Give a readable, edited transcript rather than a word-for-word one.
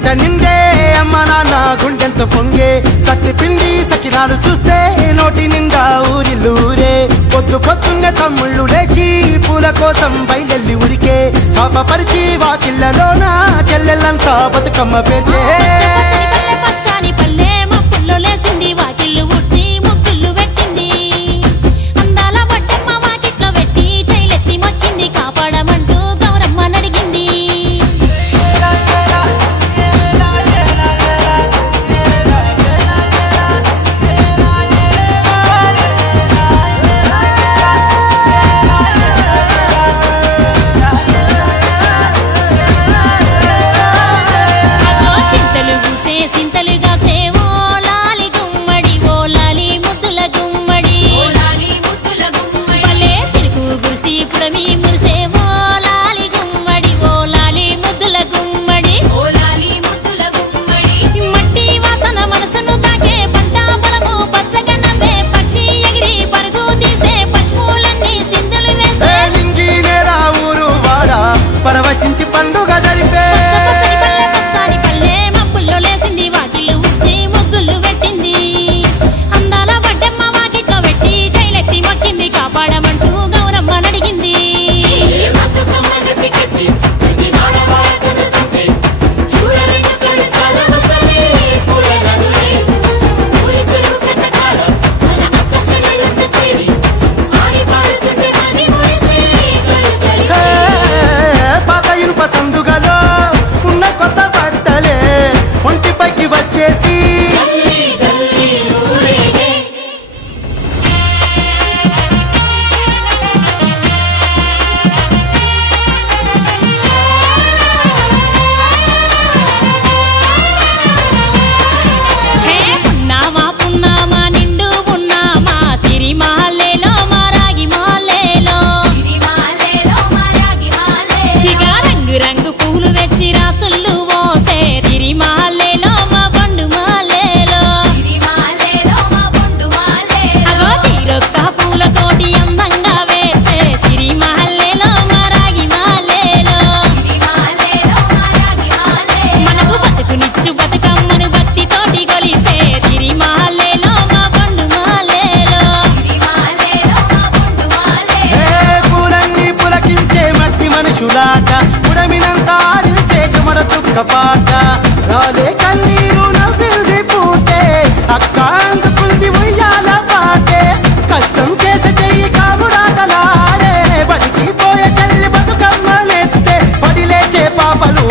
ఇంట నిండే అమ్మ నాన్న గుండెంత పొంగే సత్తి పిండి సకినాలు చూస్తే నోటి నిండా ఊరిల్లూరే పొద్దు పొద్దున్నే తమ్ముళ్ళు లేచి పూల కోసం బయలెల్లి ఉరికే శాపపరిచి వాకిళ్ళలోన చెల్లెళ్ళంతా బతుకమ్మ పేర్చే పచ్చాని పల్లె మప్పుల్లో లేసింది వాకిళ్ళు ఉట్టి ముగ్గుళ్ళు పెట్టింది అందాల బట్టమ్మ వాకిట్లో పెట్టి చైలెత్తి మొక్కింది కాపాడమంటూ గౌరమ్మ నడిగింది సింతలుగా సేవో లాలి గుమ్మడి ఓ లాలి ముద్దుల గుమ్మడి భలే తిరుగు గుసి పుడమి మురిసేవో లాలి గుమ్మడి ఓ లాలి ముద్దుల గుమ్మడి మట్టి వాసన మనసును తాకే పంట పొలము పచ్చగా నవ్వే పక్షి ఎగిరి పరుగు తీసే పశువులన్నీ సింధులు వేసే నింగి నేల ఊరు వాడ పరవశించి పండుగ జరిపే పాట రాలే కన్నీరు నవ్వింది పూటే అక్క అందుకుంది ఉయ్యాల పాటే కష్టం చేసే చెయ్యి కాముడాటలాడే బడికి పోయే చెల్లి బతుకమ్మ నెత్తే పడి లేచే పాపలు